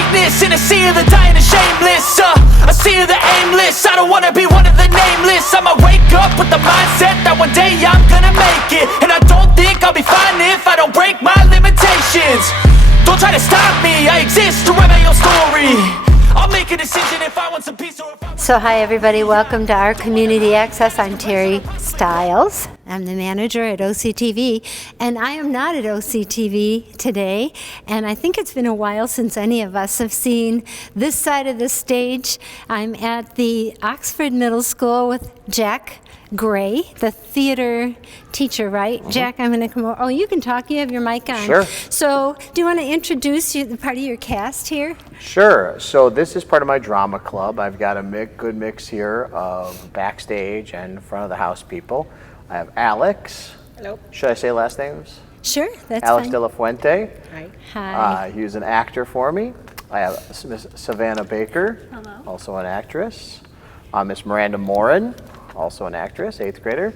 greatness in a sea of the dying and shameless. A sea of the aimless. I don't wanna be one of the nameless. I'ma wake up with the mindset that one day I'm gonna make it. And I don't think I'll be fine if I don't break my limitations. Don't try to stop me, I exist to write my own story. I'll make a decision if I want some peace or if I... So hi everybody, welcome to our Community Access. I'm Terry Stiles. I'm the manager at OCTV, and I am not at OCTV today, and I think it's been a while since any of us have seen this side of the stage. I'm at the Oxford Middle School with Jack Gray, the theater teacher, right? Mm-hmm. Jack, I'm going to come over. Oh, you can talk. You have your mic on. Sure. So, do you want to introduce the part of your cast here? Sure. So this is part of my drama club. I've got a good mix here of backstage and in front of the house people. I have Alex. Hello. Should I say last names? Sure, that's Alex fine. De La Fuente. Hi. Hi. He's an actor for me. I have Miss Savannah Baker, Hello. also an actress. Miss Miranda Morin, also an actress, 8th grader.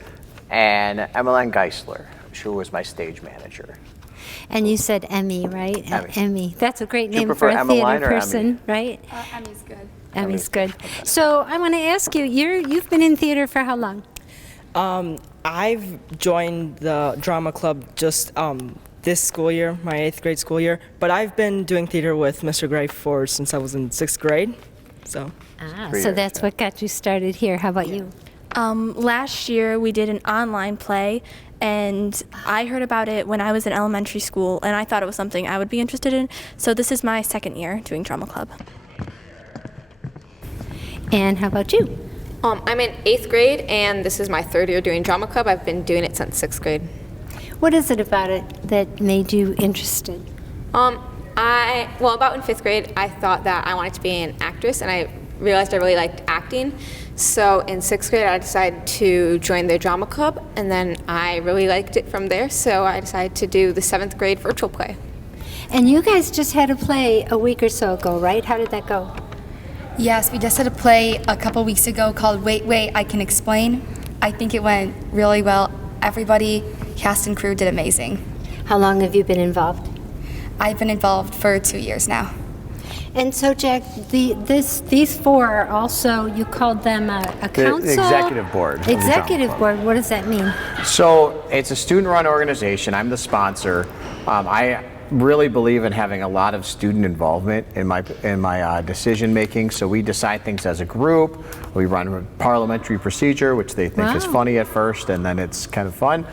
And Emmeline Geisler, who was my stage manager. And you said Emmy, right? Emmy. That's a great Do you name prefer for a Emmeline theater or person, right? Emmy's good. Emmy's good. So I want to ask you, you've been in theater for how long? I've joined the drama club just this school year, my 8th grade school year, but I've been doing theater with Mr. Gray since I was in 6th grade. So So that's what got you started here. How about you? Last year we did an online play, and I heard about it when I was in elementary school, and I thought it was something I would be interested in. So this is my 2nd year doing drama club. And how about you? I'm in 8th grade, and this is my 3rd year doing drama club. I've been doing it since 6th grade. What is it about it that made you interested? About in 5th grade, I thought that I wanted to be an actress, and I realized I really liked acting. So in 6th grade, I decided to join the drama club, and then I really liked it from there, so I decided to do the 7th grade virtual play. And you guys just had a play a week or so ago, right? How did that go? Yes, we just had a play a couple weeks ago called Wait, I Can Explain. I think it went really well. Everybody, cast and crew, did amazing. How long have you been involved? I've been involved for 2 years now. And so, Jack, these four are also, you called them a council? The executive board. of the drama Executive club. board, what does that mean? So it's a student-run organization. I'm the sponsor. I really believe in having a lot of student involvement in my decision making. So we decide things as a group. We run a parliamentary procedure, which they think is funny at first, and then it's kind of fun.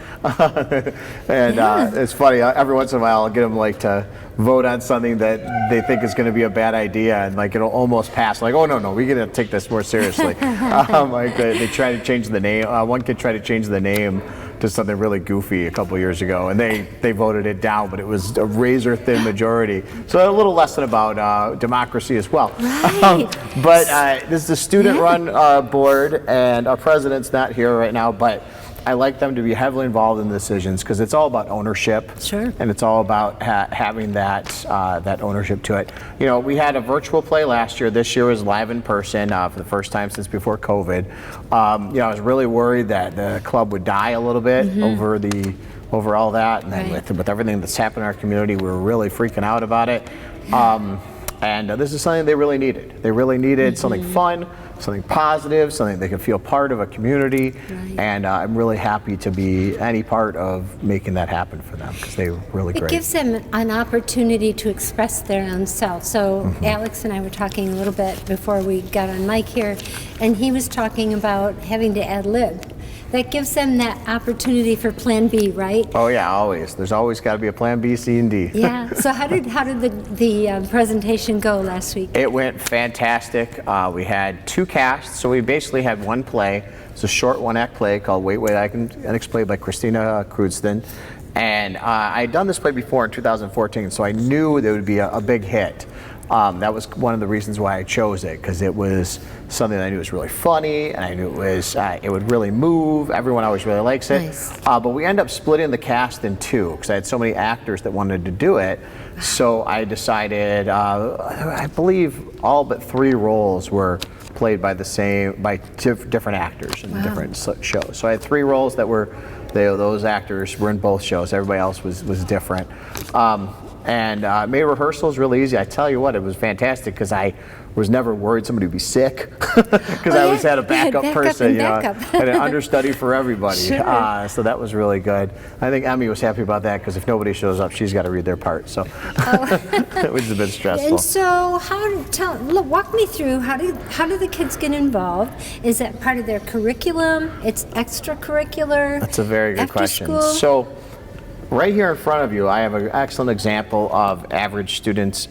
It's funny. Every once in a while, I'll get them to vote on something that they think is going to be a bad idea, and it'll almost pass. Oh no, we're going to take this more seriously. They try to change the name. One kid tried to change the name to something really goofy a couple years ago, and they voted it down, but it was a razor-thin majority. So a little lesson about democracy as well. Right. This is a student-run board, and our president's not here right now, but I like them to be heavily involved in the decisions because it's all about ownership. Sure. And it's all about having that ownership to it. We had a virtual play last year. This year was live in person for the first time since before COVID. I was really worried that the club would die a little bit over all that, and then with everything that's happened in our community, we were really freaking out about it. And this is something they really needed. They really needed something fun, something positive, something they could feel part of a community. Right. And I'm really happy to be any part of making that happen for them because they were really great. It gives them an opportunity to express their own self. So Alex and I were talking a little bit before we got on mic here, and he was talking about having to ad lib. That gives them that opportunity for Plan B, right? Oh yeah, always. There's always got to be a Plan B, C, and D. Yeah. So how did the presentation go last week? It went fantastic. We had 2 casts, so we basically had one play. It's a short 1-act play called Wait, I Can Explain by Christina Crudston. And I had done this play before in 2014, so I knew there would be a big hit. That was one of the reasons why I chose it, because it was something that I knew was really funny, and I knew it would really move. Everyone always really likes it. Nice. But we ended up splitting the cast in 2 because I had so many actors that wanted to do it. So I decided, I believe all but 3 roles were played by different actors in different shows. So I had 3 roles that were those actors were in both shows. Everybody else was different. made rehearsals really easy. I tell you what, it was fantastic because I was never worried somebody would be sick because I always had a backup person, and an understudy for everybody. Sure. So that was really good. I think Emmy was happy about that because if nobody shows up, she's got to read their part. So it was a bit stressful. And so, walk me through how do the kids get involved? Is that part of their curriculum? It's extracurricular? That's a very good after question. School? So, right here in front of you, I have an excellent example of average students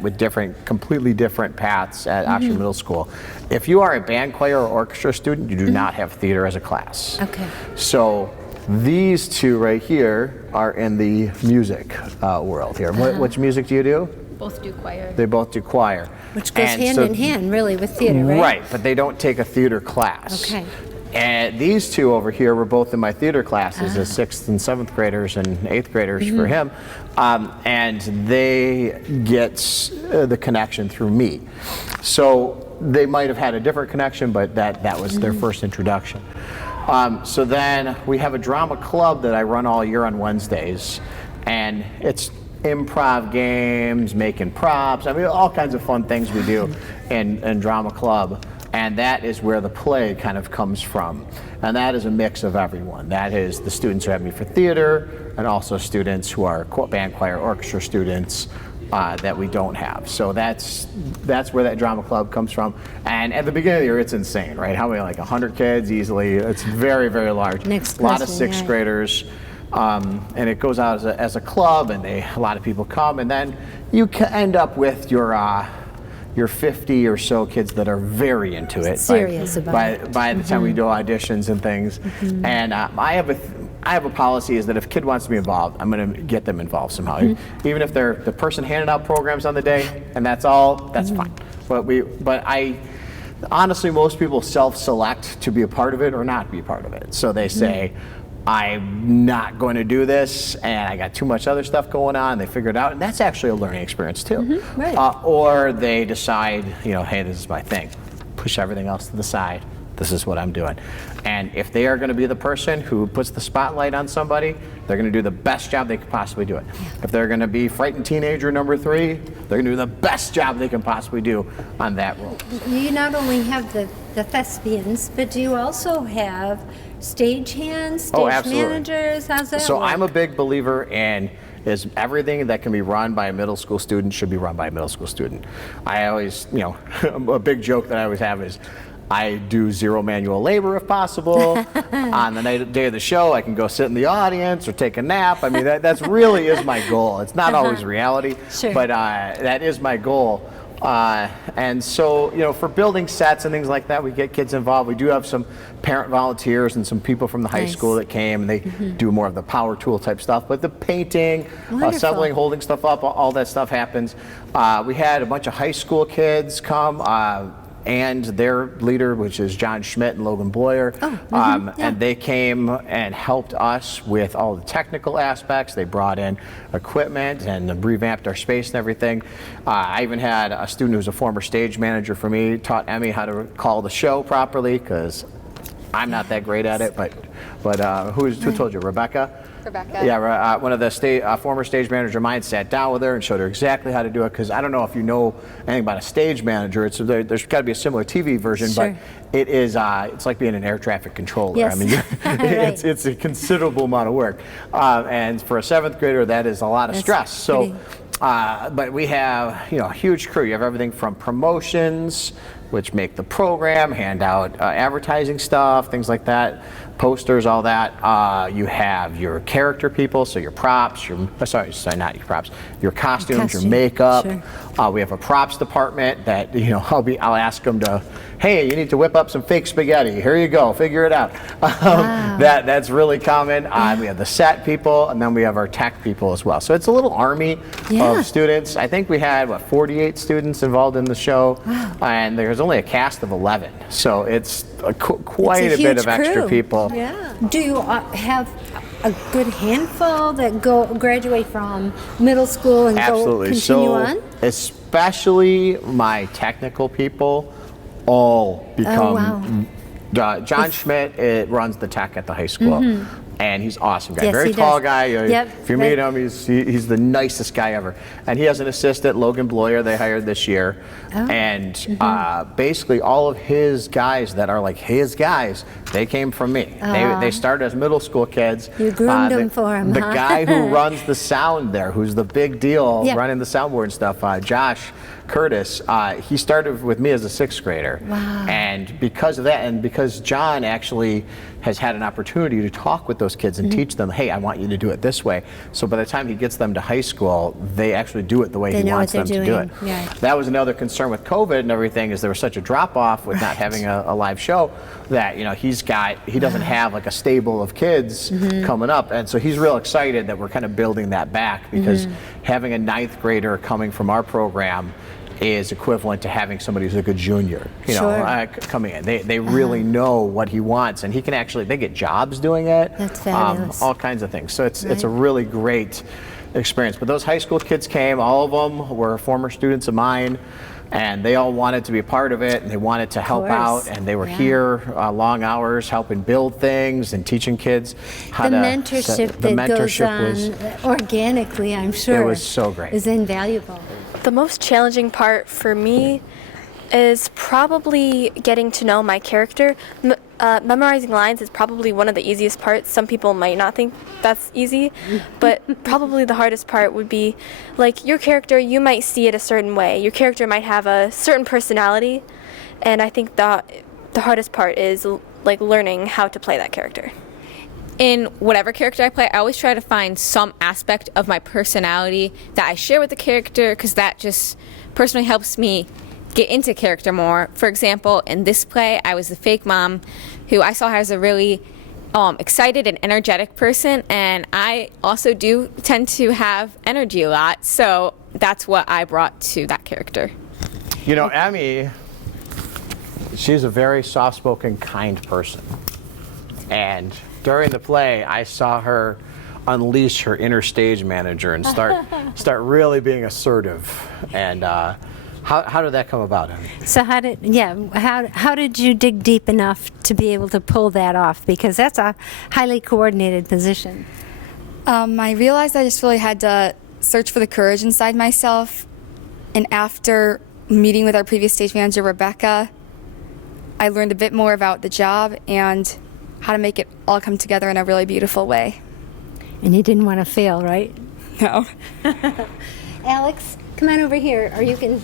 with completely different paths at Oxford Middle School. If you are a band, choir, or orchestra student, you do not have theater as a class. Okay. So these two right here are in the music world here. Which music do you do? Both do choir. They both do choir. Which goes hand in hand, really, with theater, right? Right, but they don't take a theater class. Okay. And these two over here were both in my theater classes as 6th and 7th graders and 8th graders for him. And they get the connection through me. So they might have had a different connection, but that was their first introduction. So then we have a drama club that I run all year on Wednesdays. And it's improv games, making props. I mean, all kinds of fun things we do in drama club. And that is where the play kind of comes from. And that is a mix of everyone. That is the students who have me for theater, and also students who are band, choir, orchestra students that we don't have. So that's where that drama club comes from. And at the beginning of the year, it's insane, right? How many, like 100 kids easily? It's very, very large. Next a lot of question, 6th yeah. graders. And it goes out as a club, and a lot of people come, and then you end up with your 50 or so kids that are very into it. Serious about it. By the time we do auditions and things. And I have a policy is that if a kid wants to be involved, I'm going to get them involved somehow. Even if they're the person handing out programs on the day, and that's all, that's fine. But honestly, most people self-select to be a part of it or not be a part of it. So they say, I'm not going to do this, and I got too much other stuff going on. They figure it out, and that's actually a learning experience too. Right. Or they decide, hey, this is my thing. Push everything else to the side. This is what I'm doing. And if they are going to be the person who puts the spotlight on somebody, they're going to do the best job they could possibly do it. If they're going to be frightened teenager number 3, they're going to do the best job they can possibly do on that role. You not only have the thespians, but do you also have stage hands, stage managers? How's that So work? I'm a big believer in everything that can be run by a middle school student should be run by a middle school student. I always, a big joke that I always have is I do 0 manual labor if possible. On the day of the show, I can go sit in the audience or take a nap. I mean, that's really is my goal. It's not always reality, Sure. but that is my goal. And so, for building sets and things like that, we get kids involved. We do have some parent volunteers and some people from the high Nice. school that came, and they do more of the power tool type stuff. But the painting, Wonderful. assembling, holding stuff up, all that stuff happens. We had a bunch of high school kids come, and their leader, which is John Schmidt and Logan Boyer, and they came and helped us with all the technical aspects. They brought in equipment and revamped our space and everything. I even had a student who's a former stage manager for me, taught Emmy how to call the show properly, because I'm not that great at it, but who told you, Rebecca? Rebecca. Yeah, one of the former stage manager of mine sat down with her and showed her exactly how to do it, because I don't know if you know anything about a stage manager. There's got to be a similar TV version, Sure. but it is it's like being an air traffic controller. Yes. I mean, Right. it's a considerable amount of work, and for a 7th grader, that is a lot of That's stress. So, pretty- but we have a huge crew. You have everything from promotions, which make the program, hand out advertising stuff, things like that, posters, all that. You have your character people, so your props, sorry, not your props, your costumes, your makeup. Sure. We have a props department that I'll ask them to, hey, you need to whip up some fake spaghetti. Here you go, figure it out. Wow. That's really common. We have the set people, and then we have our tech people as well. So it's a little army of students. I think we had 48 students involved in the show, and there's only a cast of 11. So it's quite a bit of extra people. Yeah. Do you have a good handful that graduate from middle school and Absolutely. go continue on? Especially my technical people all become. Oh, wow. John Schmidt runs the tech at the high school. and he's an awesome guy. Yes, Very he tall does. guy. Yep, If you meet him, he's the nicest guy ever. And he has an assistant, Logan Bloyer, they hired this year. And basically all of his guys that are like his guys, they came from me. They started as middle school kids. You groomed them for him, The huh? guy who runs the sound there, who's the big deal running the soundboard and stuff, Josh Curtis, he started with me as a 6th grader. Wow. And because of that, and because John actually has had an opportunity to talk with those kids and teach them, hey, I want you to do it this way. So by the time he gets them to high school, they actually do it the way he wants them to do it. Yeah. That was another concern with COVID and everything, is there was such a drop off with not having a live show that, you know, he doesn't have like a stable of kids coming up. And so he's real excited that we're kind of building that back, because having a 9th grader coming from our program is equivalent to having somebody who's a good junior, you know, coming in. They really know what he wants, and he can actually, they get jobs doing it. That's fabulous. All kinds of things. So it's a really great experience. But those high school kids came, all of them were former students of mine, and they all wanted to be a part of it, and they wanted to help out, and they were here long hours helping build things and teaching kids how the to mentorship the that goes mentorship on organically, I'm sure. It was so great. Is invaluable. The most challenging part for me is probably getting to know my character. Memorizing lines is probably one of the easiest parts. Some people might not think that's easy, but probably the hardest part would be, like, your character, you might see it a certain way. Your character might have a certain personality, and I think the hardest part is like learning how to play that character. In whatever character I play, I always try to find some aspect of my personality that I share with the character, because that just personally helps me get into character more. For example, in this play, I was the fake mom who I saw as a really excited and energetic person, and I also do tend to have energy a lot, so that's what I brought to that character. You know, Emmy, she's a very soft-spoken, kind person. And during the play, I saw her unleash her inner stage manager and start really being assertive. And how did that come about, Emmy? So how did you dig deep enough to be able to pull that off? Because that's a highly coordinated position. I realized I just really had to search for the courage inside myself. And after meeting with our previous stage manager, Rebecca, I learned a bit more about the job and how to make it all come together in a really beautiful way. And you didn't want to fail, right? No. Alex, come on over here, or we can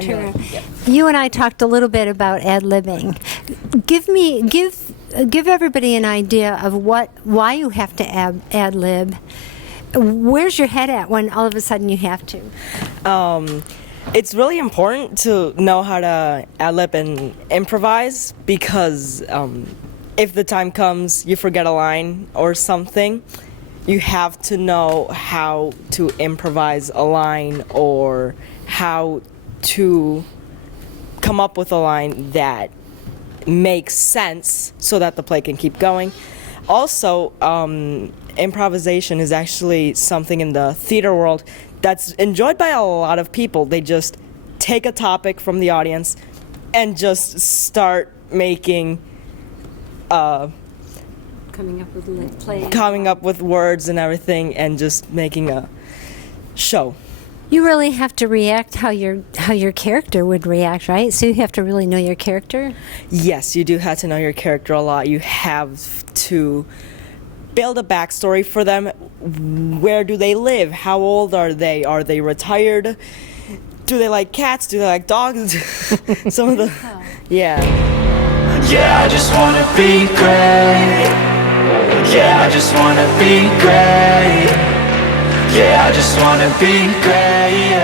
turn around. Yep. You and I talked a little bit about ad-libbing. Give everybody an idea of why you have to ad-lib. Where's your head at when all of a sudden you have to? It's really important to know how to ad-lib and improvise, because if the time comes you forget a line or something, you have to know how to improvise a line or how to come up with a line that makes sense so that the play can keep going. Also, improvisation is actually something in the theater world that's enjoyed by a lot of people. They just take a topic from the audience and just start making coming up with words and everything, and just making a show. You really have to react how your character would react, right? So you have to really know your character? Yes, you do have to know your character a lot. You have to build a backstory for them. Where do they live? How old are they? Are they retired? Do they like cats? Do they like dogs? Some of the... Yeah. Yeah, I just wanna be great. Yeah, I just wanna be great. Yeah, I just wanna be great.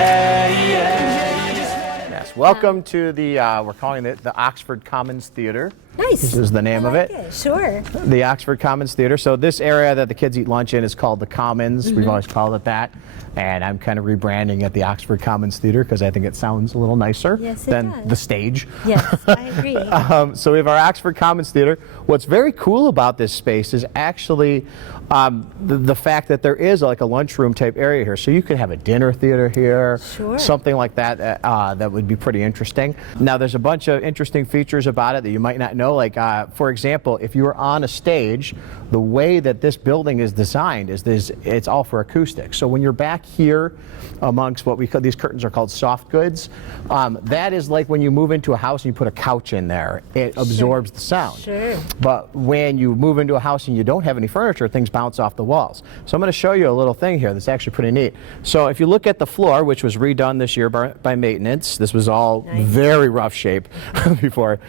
Yes, welcome to the, we're calling it the Oxford Commons Theater. Nice. This is the name of it. Sure. The Oxford Commons Theater. So this area that the kids eat lunch in is called the Commons. We've always called it that. And I'm kind of rebranding it the Oxford Commons Theater because I think it sounds a little nicer than the stage. Yes, I agree. So we have our Oxford Commons Theater. What's very cool about this space is actually the fact that there is like a lunchroom type area here. So you could have a dinner theater here, something like that that would be pretty interesting. Now there's a bunch of interesting features about it that you might not know. Like for example, if you were on a stage, the way that this building is designed is it's all for acoustics. So when you're back here amongst what we call, these curtains are called soft goods, that is like when you move into a house and you put a couch in there, it absorbs the sound. Sure. But when you move into a house and you don't have any furniture, things bounce off the walls. So I'm going to show you a little thing here that's actually pretty neat. So if you look at the floor, which was redone this year by maintenance, this was all very rough shape before.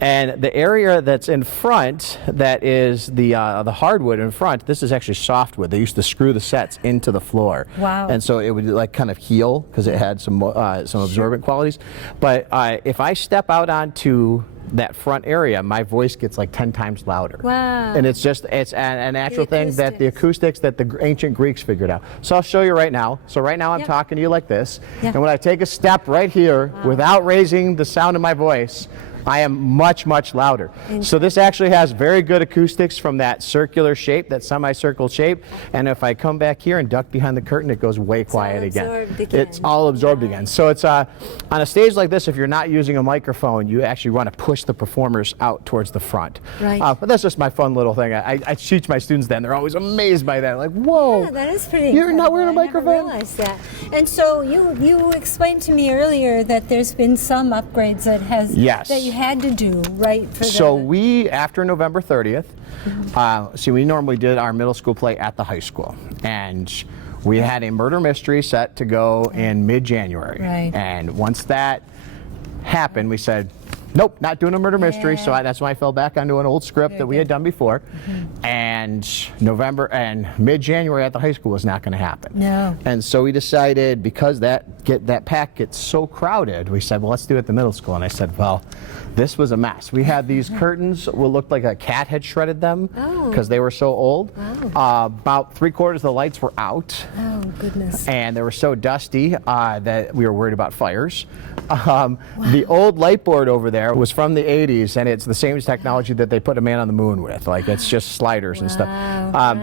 And the area that's in front, that is the hardwood in front, this is actually softwood. They used to screw the sets into the floor. Wow. And so it would like kind of heal because it had some absorbent qualities. But if I step out onto that front area, my voice gets like 10 times louder. Wow. And it's an actual thing that the acoustics that the ancient Greeks figured out. So I'll show you right now. So right now I'm talking to you like this. Yeah. And when I take a step right here without raising the sound of my voice, I am much, much louder. So this actually has very good acoustics from that circular shape, that semicircle shape. And if I come back here and duck behind the curtain, it goes way quiet again. It's all absorbed again. So it's on a stage like this, if you're not using a microphone, you actually want to push the performers out towards the front. Right. But that's just my fun little thing. I teach my students that, and they're always amazed by that. Like, whoa. Yeah, that is pretty You're not wearing a incredible. microphone? I never realized that. And so you explained to me earlier that there's been some upgrades that you had to do, right? So we, after November 30th, we normally did our middle school play at the high school. And we had a murder mystery set to go in mid-January. Right. And once that happened, we said, nope, not doing a murder mystery. So that's when I fell back onto an old script that we had done before. And mid-January at the high school was not going to happen. No. And so we decided, because that pack gets so crowded, we said, well, let's do it at the middle school. And I said, well, this was a mess. We had these curtains that looked like a cat had shredded them because they were so old. About 3/4 of the lights were out. Oh, goodness. And they were so dusty that we were worried about fires. The old light board over there was from the 80s, and it's the same technology that they put a man on the moon with. Like, it's just sliders and stuff.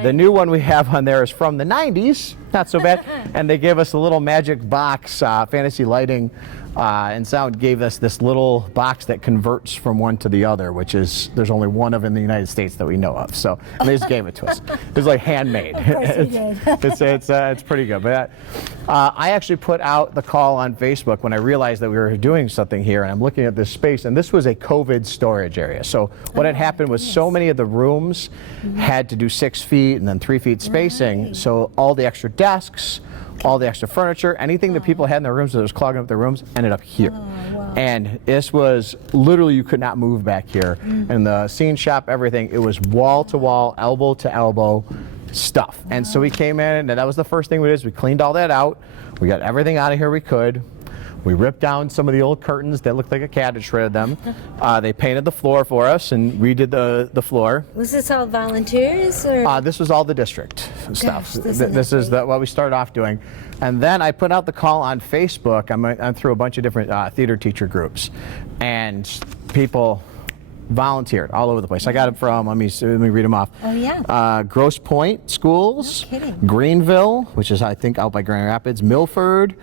The new one we have on there is from the 90s, not so bad. And they gave us a little magic box, Fantasy Lighting and Sound gave us this little box that converts from one to the other, which is, there's only one of in the United States that we know of. So they just gave it to us. It was like handmade. Of course they did. It's pretty good. But I actually put out the call on Facebook when I realized that we were doing something here, and I'm looking at this space, and this was a COVID storage area. So what had happened was so many of the rooms had to do 6 feet and then 3 feet spacing. So all the extra desks, all the extra furniture, anything that people had in their rooms that was clogging up their rooms ended up here. And this was literally, you could not move back here. And the scene shop, everything, it was wall to wall, elbow to elbow stuff. And so we came in, and that was the first thing we did, is we cleaned all that out. We got everything out of here we could. We ripped down some of the old curtains that looked like a cat had shredded them. They painted the floor for us and redid the floor. Was this all volunteers? Or? This was all the district stuff. This is what we started off doing. And then I put out the call on Facebook. I'm through a bunch of different theater teacher groups. And people volunteered all over the place. I got it from, let me read them off. Oh, yeah. Grosse Pointe Schools, No kidding. Greenville, which is, I think, out by Grand Rapids, Milford,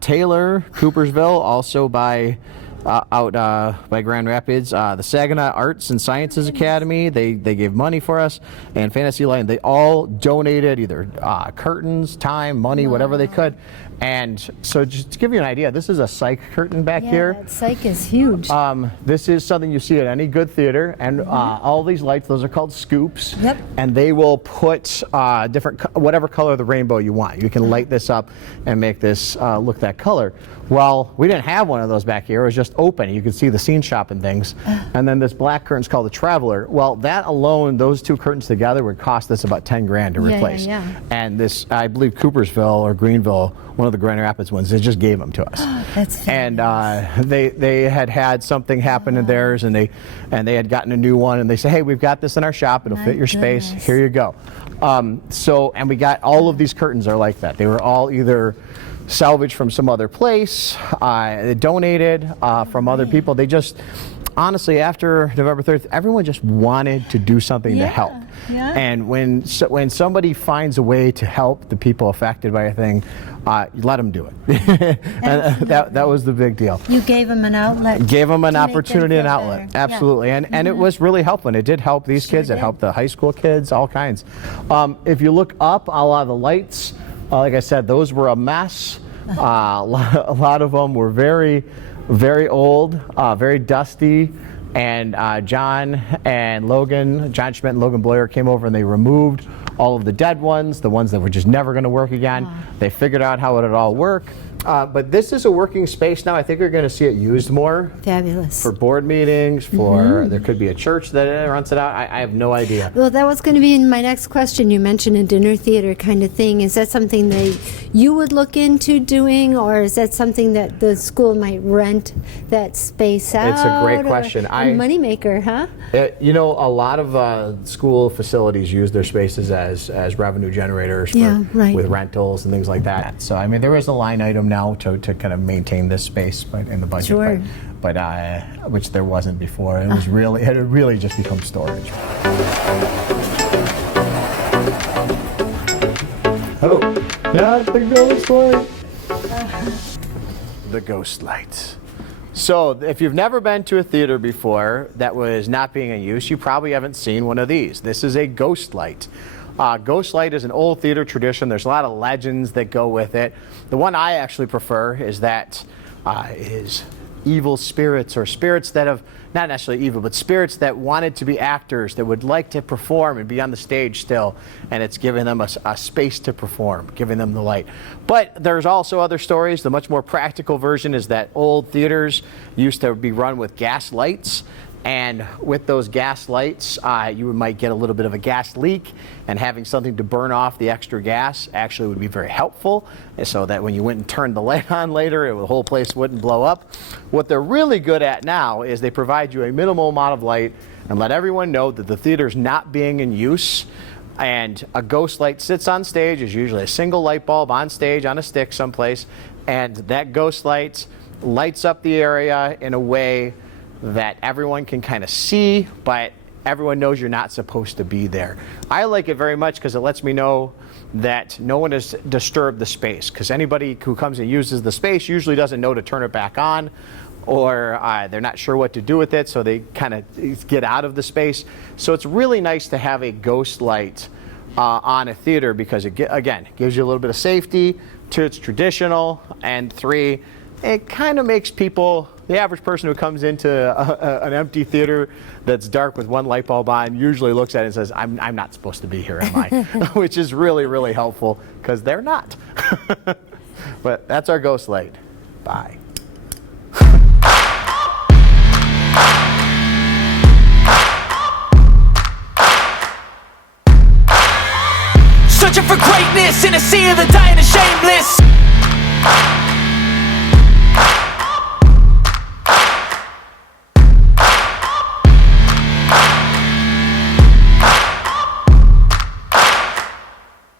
Taylor, Coopersville, also by out by Grand Rapids, the Saginaw Arts and Sciences Academy, they gave money for us, and Fantasy Lighting. They all donated either curtains, time, money, whatever they could. And so just to give you an idea, this is a psych curtain back here. That psych is huge. This is something you see at any good theater, and all these lights, those are called scoops. Yep. And they will put whatever color of the rainbow you want. You can light this up and make this look that color. Well, we didn't have one of those back here. It was just open. You could see the scene shop and things. And then this black curtain's called the Traveler. Well, that alone, those two curtains together would cost us about 10 grand to replace. Yeah. And this, I believe Coopersville or Greenville, one of the Grand Rapids ones, they just gave them to us. That's And they had something happen in theirs, and they had gotten a new one, and they say, hey, we've got this in our shop. It'll fit your space. Here you go. And we got all of these curtains are like that. They were all either salvaged from some other place, donated from other people. They just honestly, after November 30th, everyone just wanted to do something to help. Yeah. And when somebody finds a way to help the people affected by a thing, you let them do it. And that was the big deal. You gave them an outlet. Gave them an to make them opportunity, feel an outlet. better. Absolutely. And it was really helpful. And it did help these kids. It did. helped the high school kids, all kinds. If you look up, a lot of the lights, like I said, those were a mess. A lot of them were very, very old, very dusty. And John Schmidt and Logan Blair came over and they removed all of the dead ones, the ones that were just never going to work again. They figured out how it would all work. But this is a working space now. I think you're going to see it used more. Fabulous. For board meetings, there could be a church that rents it out. I have no idea. Well, that was going to be my next question. You mentioned a dinner theater kind of thing. Is that something that you would look into doing, or is that something that the school might rent that space out? It's a great question. A moneymaker, huh? You know, a lot of school facilities use their spaces as revenue generators with rentals and things like that. So, I mean, there is a line item now to kind of maintain this space in the budget, Sure. but which there wasn't before. It had really just become storage. Oh, not the ghost light. The ghost lights. So if you've never been to a theater before that was not being in use, you probably haven't seen one of these. This is a ghost light. Ghost light is an old theater tradition. There's a lot of legends that go with it. The one I actually prefer is that is evil spirits, or spirits that have, not necessarily evil, but spirits that wanted to be actors, that would like to perform and be on the stage still, and it's giving them a space to perform, giving them the light. But there's also other stories. The much more practical version is that old theaters used to be run with gas lights, and with those gas lights, you might get a little bit of a gas leak, and having something to burn off the extra gas actually would be very helpful, so that when you went and turned the light on later, the whole place wouldn't blow up. What they're really good at now is they provide you a minimal amount of light and let everyone know that the theater's not being in use. And a ghost light sits on stage. There's usually a single light bulb on stage on a stick someplace, and that ghost light lights up the area in a way that everyone can kind of see, but everyone knows you're not supposed to be there. I like it very much because it lets me know that no one has disturbed the space, because anybody who comes and uses the space usually doesn't know to turn it back on, or they're not sure what to do with it, so they kind of get out of the space. So it's really nice to have a ghost light on a theater, because it again gives you a little bit of safety. 2, it's traditional, and 3, it kind of makes people, the average person who comes into an empty theater that's dark with one light bulb on, usually looks at it and says, I'm not supposed to be here, am I? Which is really, really helpful, because they're not. But that's our ghost light. Bye. Searching for greatness in a sea of the dying and shameless.